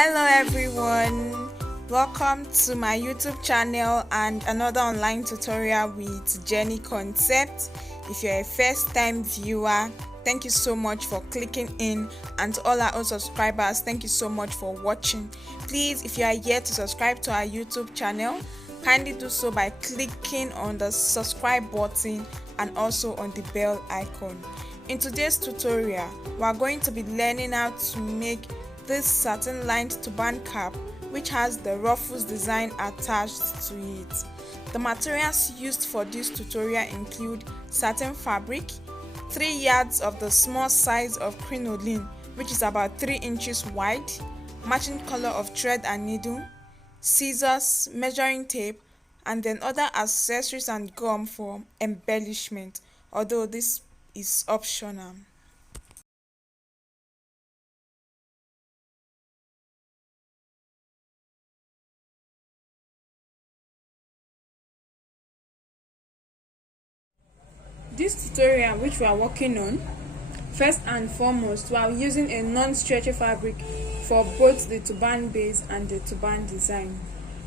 Hello everyone, welcome to my YouTube channel and another online tutorial with Jenie concept. If you're a first time viewer, thank you so much for clicking in, and to all our old subscribers, thank you so much for watching. Please, if you are yet to subscribe to our YouTube channel, kindly do so by clicking on the subscribe button and also on the bell icon. In today's tutorial, we are going to be learning how to make this satin lined turban cap, which has the Ruffles design attached to it. The materials used for this tutorial include satin fabric, 3 yards of the small size of crinoline, which is about 3 inches wide, matching color of thread and needle, scissors, measuring tape, and then other accessories and gum for embellishment, although this is optional. This tutorial which we are working on, first and foremost, we are using a non-stretchy fabric for both the turban base and the turban design.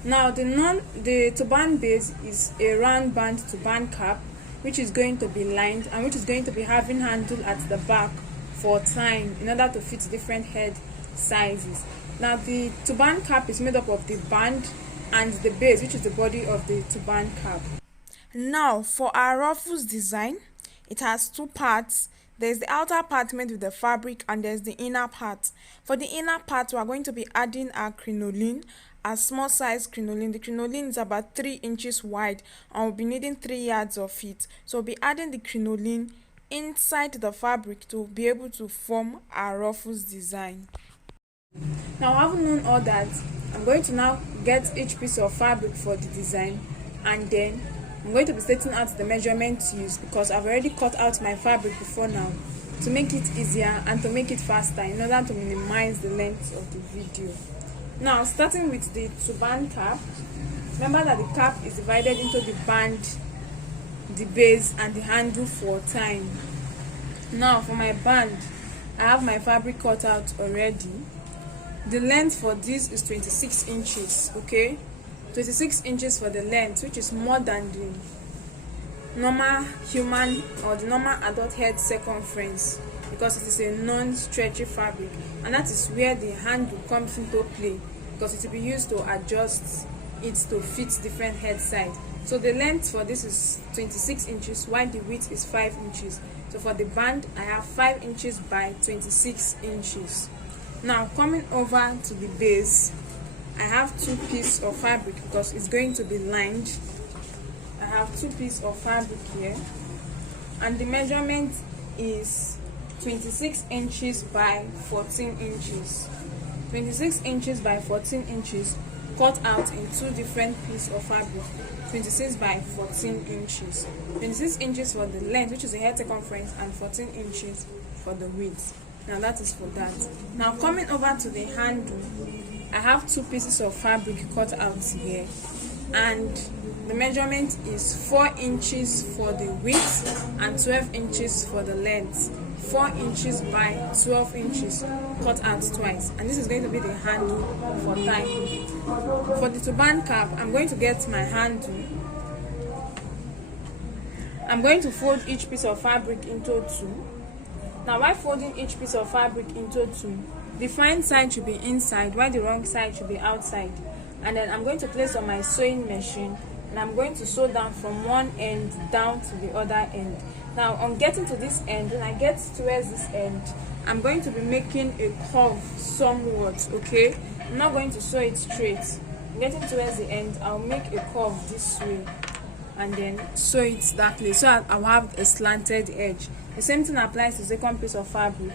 Now the turban base is a round band turban cap, which is going to be lined and which is going to be having handle at the back for tying in order to fit different head sizes. Now the turban cap is made up of the band and the base, which is the body of the turban cap. Now for our Ruffles design, it has 2 parts. There's the outer part made with the fabric and there's the inner part. For the inner part, we are going to be adding our crinoline, a small size crinoline. The crinoline is about 3 inches wide and we'll be needing 3 yards of it. So we'll be adding the crinoline inside the fabric to be able to form our Ruffles design. Now, having known all that, I'm going to now get each piece of fabric for the design, and then I'm going to be setting out the measurements used because I've already cut out my fabric before now to make it easier and to make it faster in order to minimize the length of the video. Now, starting with the turban cap, remember that the cap is divided into the band, the base, and the handle for tying. Now, for my band, I have my fabric cut out already. The length for this is 26 inches, okay? 26 inches for the length, which is more than the normal human or the normal adult head circumference, because it is a non-stretchy fabric, and that is where the handle comes into play, because it will be used to adjust it to fit different head size. So the length for this is 26 inches while the width is 5 inches. So for the band, I have 5 inches by 26 inches. Now coming over to the base, I have 2 pieces of fabric because it's going to be lined. I have 2 pieces of fabric here, and the measurement is 26 inches by 14 inches. 26 inches by 14 inches cut out in 2 different pieces of fabric, 26 by 14 inches. 26 inches for the length, which is the head circumference, and 14 inches for the width. Now that is for that. Now coming over to the handle, I have 2 pieces of fabric cut out here, and the measurement is 4 inches for the width and 12 inches for the length. 4 inches by 12 inches cut out twice, and this is going to be the handle for tying. For the turban cap, I'm going to get my handle. I'm going to fold each piece of fabric into 2. Now, while folding each piece of fabric into 2, the fine side should be inside while the wrong side should be outside. And then I'm going to place on my sewing machine, and I'm going to sew down from one end down to the other end. Now, on getting to this end, when I get towards this end, I'm going to be making a curve somewhat, okay? I'm not going to sew it straight. Getting towards the end, I'll make a curve this way and then sew it that way, so I'll have a slanted edge. The same thing applies to the second piece of fabric.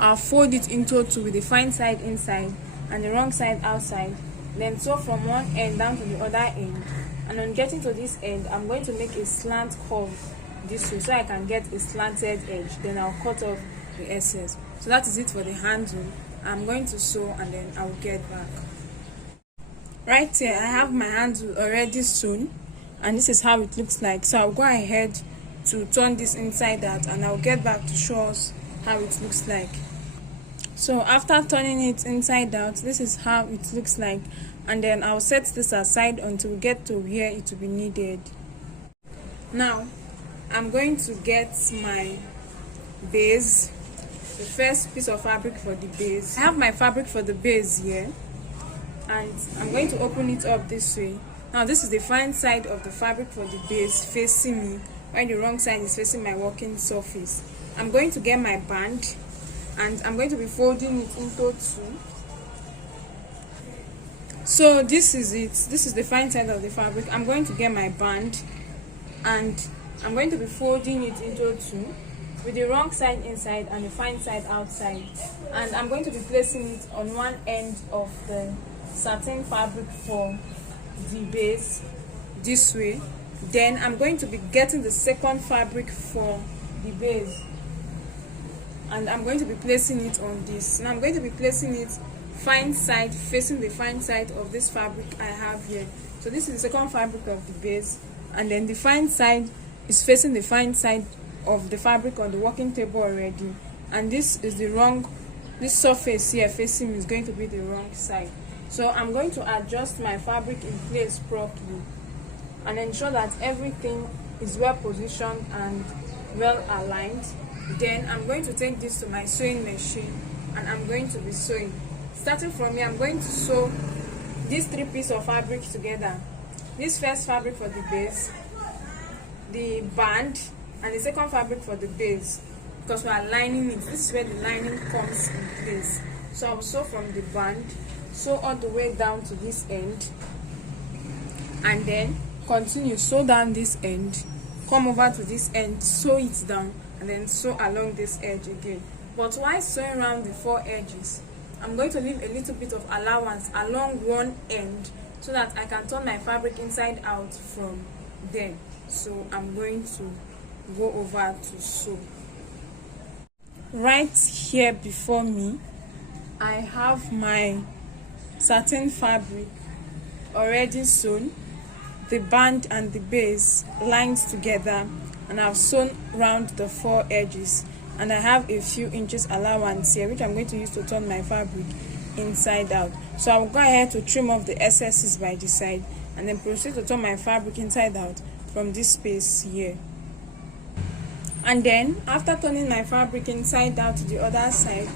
I'll fold it into 2 with the fine side inside and the wrong side outside, then sew from one end down to the other end, and on getting to this end, I'm going to make a slant curve this way so I can get a slanted edge. Then I'll cut off the excess. So that is it for the handle. I'm going to sew and then I'll get back. Right here, I have my handle already sewn, and this is how it looks like. So I'll go ahead to turn this inside out, and I'll get back to show us how it looks like. So after turning it inside out, this is how it looks like, and then I'll set this aside until we get to where it will be needed. Now I'm going to get my base, the first piece of fabric for the base. I have my fabric for the base here, and I'm going to open it up this way. Now this is the fine side of the fabric for the base facing me, while the wrong side is facing my working surface. I'm going to get my band, and I'm going to be folding it into two. So this is it. This is the fine side of the fabric. I'm going to get my band, and I'm going to be folding it into two, with the wrong side inside and the fine side outside. And I'm going to be placing it on one end of the satin fabric for the base this way. Then I'm going to be getting the second fabric for the base, and I'm going to be placing it on this. And I'm going to be placing it fine side facing the fine side of this fabric I have here. So this is the second fabric of the base, and then the fine side is facing the fine side of the fabric on the working table already, and this is the wrong, this surface here facing me is going to be the wrong side. So I'm going to adjust my fabric in place properly and ensure that everything is well positioned and well aligned. Then I'm going to take this to my sewing machine, and I'm going to be sewing. Starting from here, I'm going to sew these three pieces of fabric together. This first fabric for the base, the band, and the second fabric for the base, because we are lining it. This is where the lining comes in place. So I'll sew from the band, sew all the way down to this end, and then continue, sew down this end, come over to this end, sew it down, and then sew along this edge again. But while sewing around the four edges, I'm going to leave a little bit of allowance along one end so that I can turn my fabric inside out from there. So I'm going to go over to sew. Right here before me, I have my satin fabric already sewn, the band and the base lined together, and I've sewn round the four edges, and I have a few inches allowance here which I'm going to use to turn my fabric inside out. So I'll go ahead to trim off the excesses by the side, and then proceed to turn my fabric inside out from this space here. And then after turning my fabric inside out to the other side,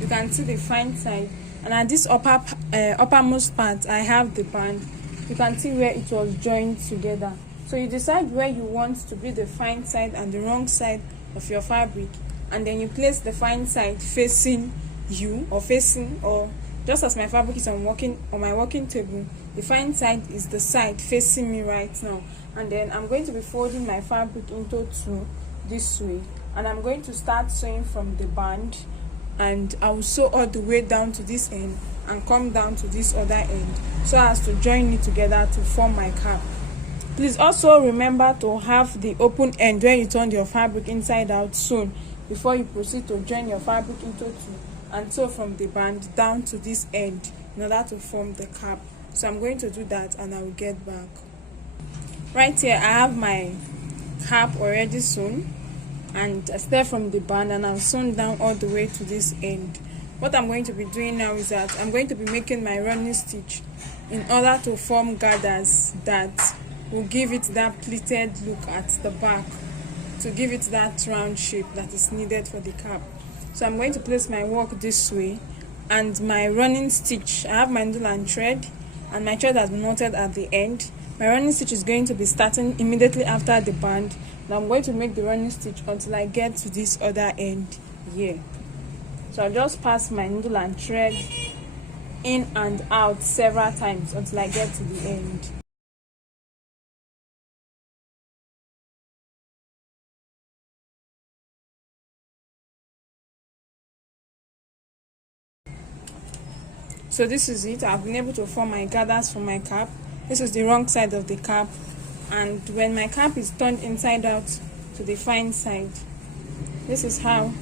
you can see the fine side, and at this uppermost part I have the band. You can see where it was joined together. So you decide where you want to be the fine side and the wrong side of your fabric, and then you place the fine side facing you, or facing, or just as my fabric is on my working table, the fine side is the side facing me right now. And then I'm going to be folding my fabric into two this way, and I'm going to start sewing from the band, and I will sew all the way down to this end and come down to this other end so as to join it together to form my cap. Please also remember to have the open end when you turn your fabric inside out sewn before you proceed to join your fabric into two and sew from the band down to this end in order to form the cap. So I'm going to do that and I will get back. Right here I have my cap already sewn, and I start from the band and I've sewn down all the way to this end. What I'm going to be doing now is that I'm going to be making my running stitch in order to form gathers that will give it that pleated look at the back, to give it that round shape that is needed for the cap. So I'm going to place my work this way, and my running stitch, I have my needle and thread, and my thread has been knotted at the end. My running stitch is going to be starting immediately after the band, and I'm going to make the running stitch until I get to this other end here. So I'll just pass my needle and thread in and out several times until I get to the end. So this is it. I've been able to form my gathers for my cap. This is the wrong side of the cap, and when my cap is turned inside out to the fine side, this is how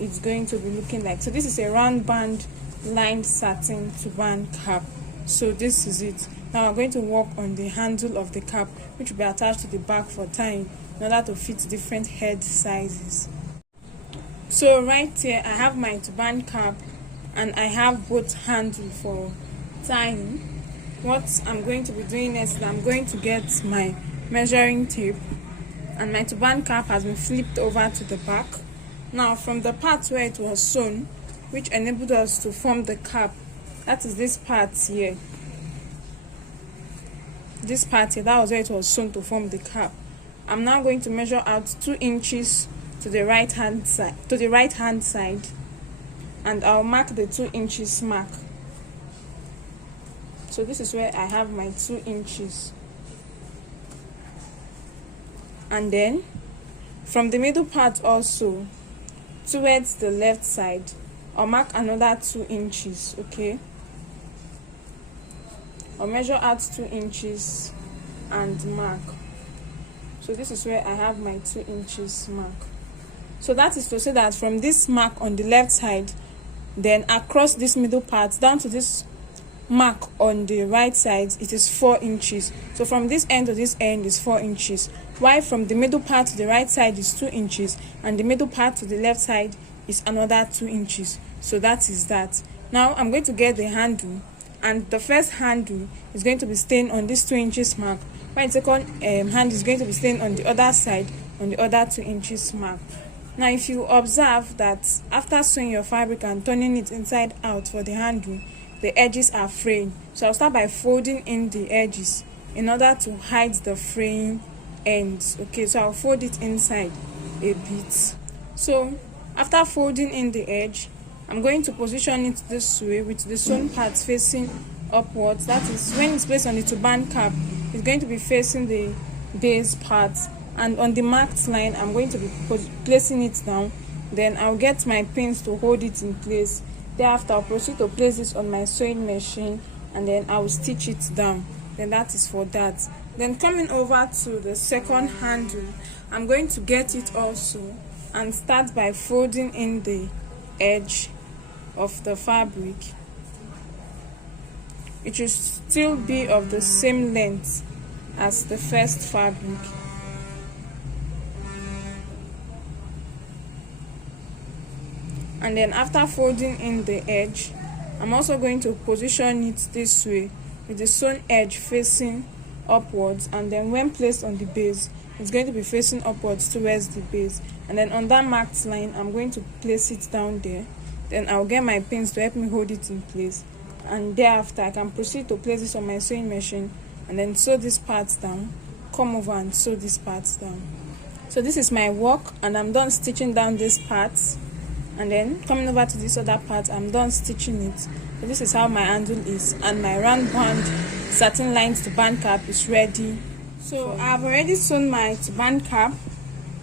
it's going to be looking like. So this is a round band lined satin turban cap. So this is it. Now I'm going to work on the handle of the cap, which will be attached to the back for tying in order to fit different head sizes. So right here I have my turban cap and I have both handle for tying. What I'm going to be doing is that I'm going to get my measuring tape, and my turban cap has been flipped over to the back. Now from the part where it was sewn, which enabled us to form the cap, that is this part here. This part here, that was where it was sewn to form the cap. I'm now going to measure out 2 inches to the right hand side, and I'll mark the 2 inches mark. So this is where I have my 2 inches. And then from the middle part also towards the left side, I'll mark another 2 inches. Okay, I'll measure out 2 inches and mark. So this is where I have my 2 inches mark. So that is to say that from this mark on the left side, then across this middle part down to this mark on the right side, it is 4 inches. So from this end to this end is 4 inches, while from the middle part to the right side is 2 inches, and the middle part to the left side is another 2 inches. So that is that. Now I'm going to get the handle, and the first handle is going to be staying on this 2 inches mark, while the second hand is going to be staying on the other side on the other 2 inches mark. Now if you observe that after sewing your fabric and turning it inside out for the handle, the edges are fraying. So I'll start by folding in the edges in order to hide the fraying ends. Okay, so I'll fold it inside a bit. So after folding in the edge, I'm going to position it this way with the sewn part facing upwards. That is, when it's placed on the turban cap, it's going to be facing the base part, and on the marked line I'm going to be placing it down. Then I'll get my pins to hold it in place. Thereafter I'll proceed to place this on my sewing machine, and then I will stitch it down. Then that is for that. Then coming over to the second handle, I'm going to get it also and start by folding in the edge of the fabric. It should still be of the same length as the first fabric. And then after folding in the edge, I'm also going to position it this way with the sewn edge facing upwards, and then when placed on the base, it's going to be facing upwards towards the base. And then on that marked line, I'm going to place it down there. Then I'll get my pins to help me hold it in place, and thereafter I can proceed to place this on my sewing machine and then sew this part down, come over and sew this part down. So this is my work, and I'm done stitching down this part. And then coming over to this other part, I'm done stitching it. So this is how my handle is, and my round band satin lined turban cap is ready. So I've already sewn my turban cap,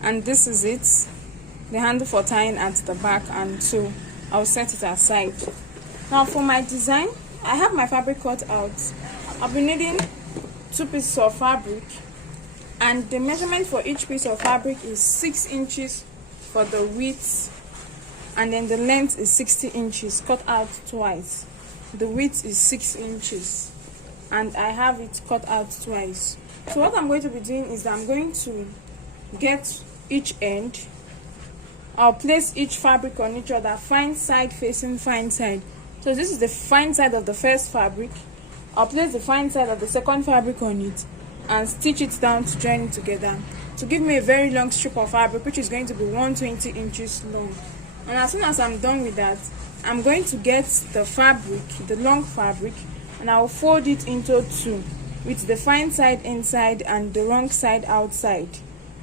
and this is it, the handle for tying at the back, and so I'll set it aside. Now for my design, I have my fabric cut out. I'll be needing 2 pieces of fabric, and the measurement for each piece of fabric is 6 inches for the width, and then the length is 60 inches cut out twice. The width is 6 inches, and I have it cut out twice. So what I'm going to be doing is that I'm going to get each end. I'll place each fabric on each other, fine side facing fine side. So this is the fine side of the first fabric. I'll place the fine side of the second fabric on it and stitch it down to join it together to give me a very long strip of fabric, which is going to be 120 inches long. And as soon as I'm done with that, I'm going to get the fabric, the long fabric, and I'll fold it into 2 with the fine side inside and the wrong side outside.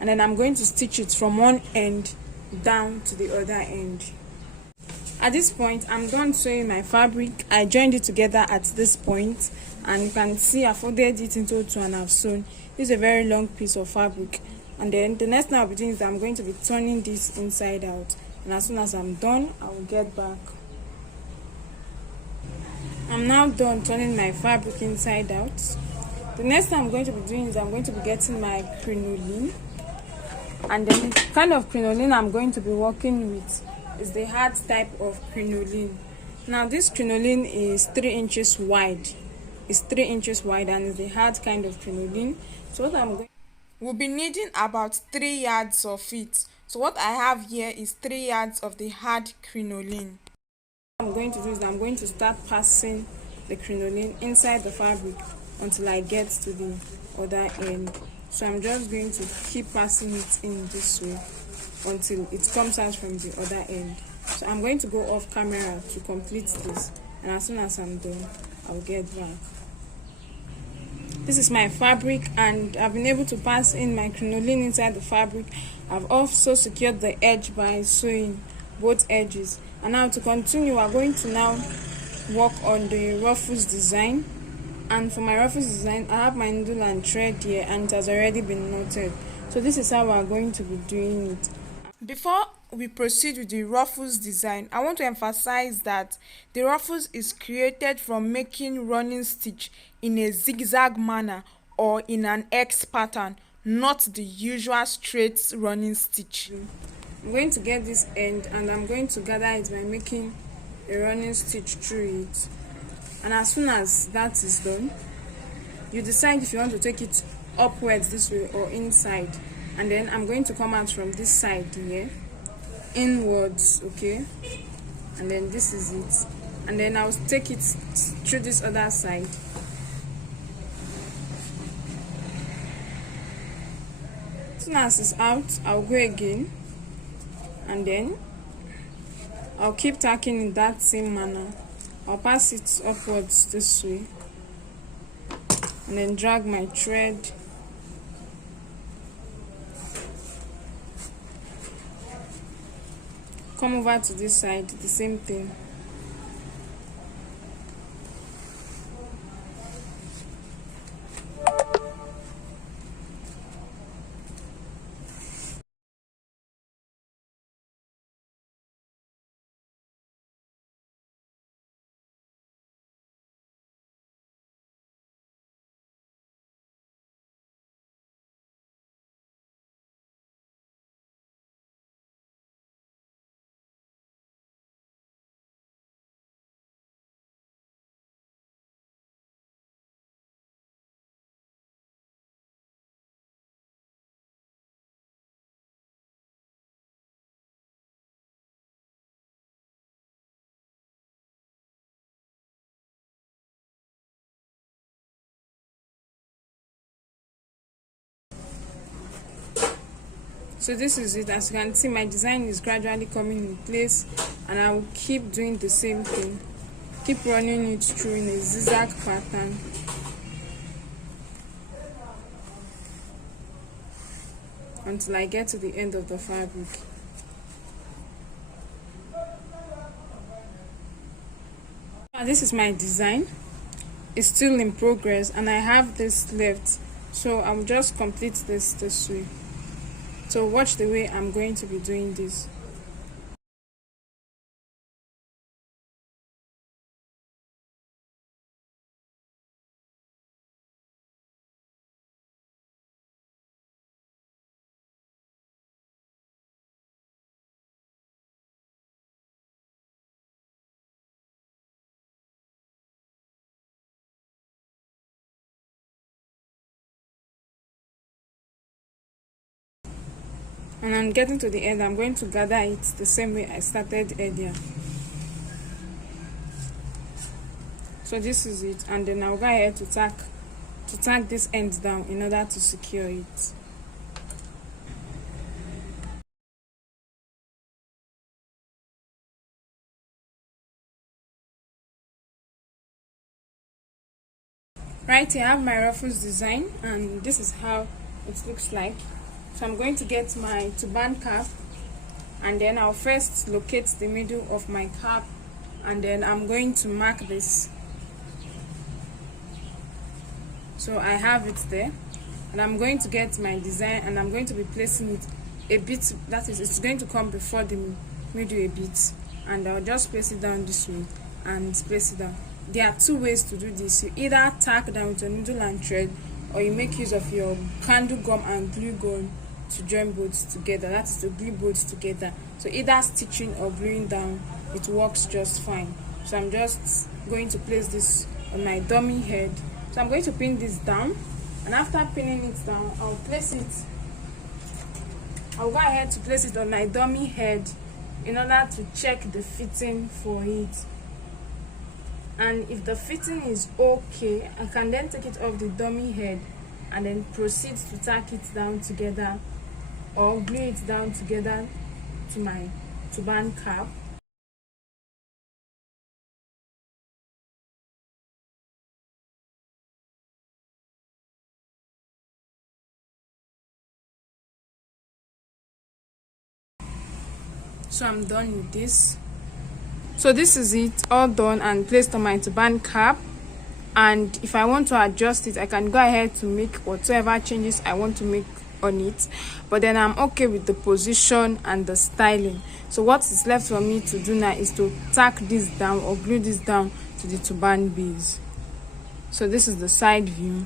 And then I'm going to stitch it from one end down to the other end. At this point, I'm done sewing my fabric. I joined it together at this point, and you can see I folded it into 2 and I've sewn. This is a very long piece of fabric. And then the next thing I'll be doing is that I'm going to be turning this inside out. And as soon as I'm done, I will get back. I'm now done turning my fabric inside out. The next thing I'm going to be doing is I'm going to be getting my crinoline. And then the kind of crinoline I'm going to be working with is the hard type of crinoline. Now this crinoline is 3 inches wide. It's 3 inches wide and it's the hard kind of crinoline. So what I'm going, we'll be needing about 3 yards of it. So what I have here is 3 yards of the hard crinoline. What I'm going to do is I'm going to start passing the crinoline inside the fabric until I get to the other end. So I'm just going to keep passing it in this way until it comes out from the other end. So I'm going to go off camera to complete this, and as soon as I'm done, I'll get back. This is my fabric, and I've been able to pass in my crinoline inside the fabric. I've also secured the edge by sewing both edges. And now to continue, we're going to now work on the ruffles design. And for my ruffles design, I have my needle and thread here, and it has already been knotted. So this is how we're going to be doing it. Before we proceed with the ruffles design, I want to emphasize that the ruffles is created from making running stitch in a zigzag manner or in an X pattern, not the usual straight running stitch. I'm going to get this end, and I'm going to gather it by making a running stitch through it. And as soon as that is done, you decide if you want to take it upwards this way or inside. And then I'm going to come out from this side here, inwards, okay? And then this is it. And then I'll take it through this other side. As soon as it's out, I'll go again. And then I'll keep tacking in that same manner. I'll pass it upwards this way. And then drag my thread. Come over to this side, the same thing. So this is it. As you can see, my design is gradually coming in place, and I will keep doing the same thing. Keep running it through in a zigzag pattern until I get to the end of the fabric. And this is my design. It's still in progress, and I have this left, so I'll just complete this way. So watch the way I'm going to be doing this. And I'm getting to the end. I'm going to gather it the same way I started earlier. So this is it, and then I'll go ahead to tack this end down in order to secure it. Right here I have my ruffles design, and this is how it looks like. So I'm going to get my turban cap, and then I'll first locate the middle of my cap, and then I'm going to mark this. So I have it there, and I'm going to get my design, and I'm going to be placing it a bit, that is, it's going to come before the middle a bit, and I'll just place it down this way and place it down. There are two ways to do this. You either tack down with your needle and thread, or you make use of your candle gum and glue gun to join both together, that is to glue both together. So either stitching or gluing down, it works just fine. So I'm just going to place this on my dummy head. So I'm going to pin this down, and after pinning it down, I'll place it I'll go ahead to place it on my dummy head in order to check the fitting for it. And if the fitting is okay, I can then take it off the dummy head and then proceed to tack it down together or glue it down together to my turban cap. So I'm done with this. So this is it, all done and placed on my turban cap. And if I want to adjust it, I can go ahead to make whatever changes I want to make on it, but then I'm okay with the position and the styling. So what is left for me to do now is to tack this down or glue this down to the turban base. So this is the side view,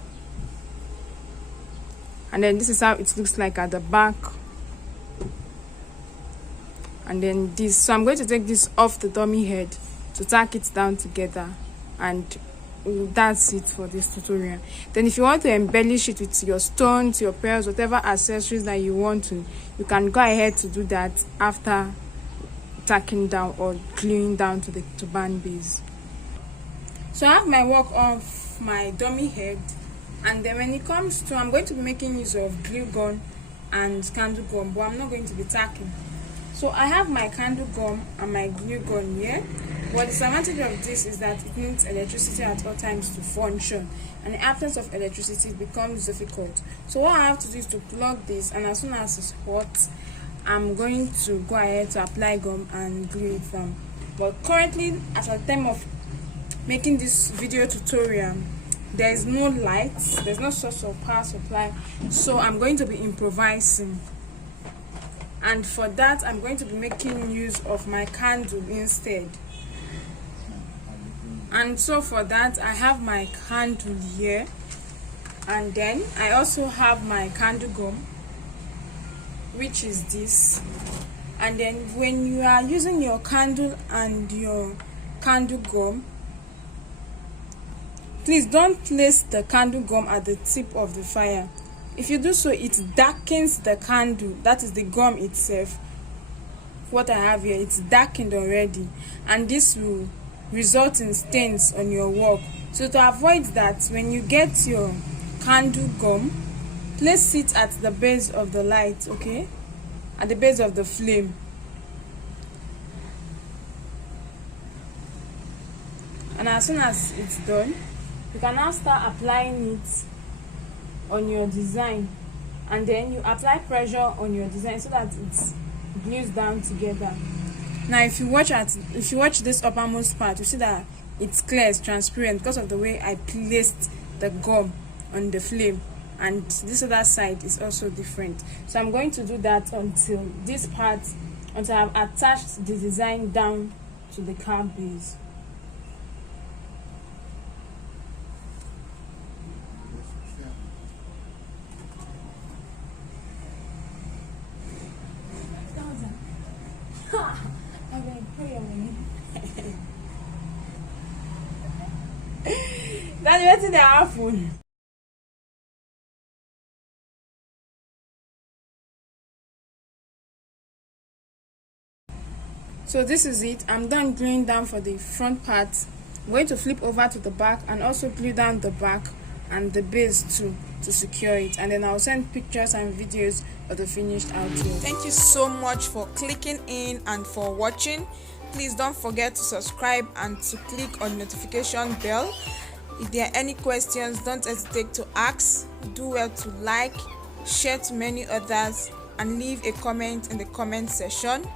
and then this is how it looks like at the back. And then this, so I'm going to take this off the dummy head to tack it down together, and that's it for this tutorial. Then if you want to embellish it with your stones, your pearls, whatever accessories that you want to, you can go ahead to do that after tacking down or gluing down to the turban base. So I have my work off my dummy head, and then when it comes to, I'm going to be making use of glue gun and candle gum, but I'm not going to be tacking. So I have my candle gum and my glue gun here. What the disadvantage of this is that it needs electricity at all times to function, and the absence of electricity it becomes difficult. So what I have to do is to plug this, and as soon as it's hot, I'm going to go ahead to apply gum and glue it down. But currently, at the time of making this video tutorial, there is no lights, there's no source of power supply, so I'm going to be improvising. And for that, I'm going to be making use of my candle instead. And so for that, I have my candle here, and then I also have my candle gum, which is this. And then when you are using your candle and your candle gum, please don't place the candle gum at the tip of the fire. If you do so, it darkens the candle, that is the gum itself. What I have here, it's darkened already, and this will result in stains on your work. So to avoid that, when you get your candle gum, place it at the base of the light, okay, at the base of the flame. And as soon as it's done, you can now start applying it on your design, and then you apply pressure on your design so that it glues down together. Now if you watch this uppermost part, you see that it's clear, it's transparent because of the way I placed the gum on the flame, and this other side is also different. So I'm going to do that until this part, until I've attached the design down to the cap base. That's what happened. So this is it. I'm done gluing down for the front part. I'm going to flip over to the back and also glue down the back and the base too to secure it, and then I'll send pictures and videos of the finished artwork. Thank you so much for clicking in and for watching. Please don't forget to subscribe and to click on the notification bell. If there are any questions, don't hesitate to ask. Do well to like, share to many others, and leave a comment in the comment section.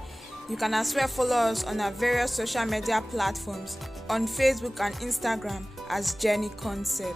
You can as well follow us on our various social media platforms on Facebook and Instagram as Jenie Concept.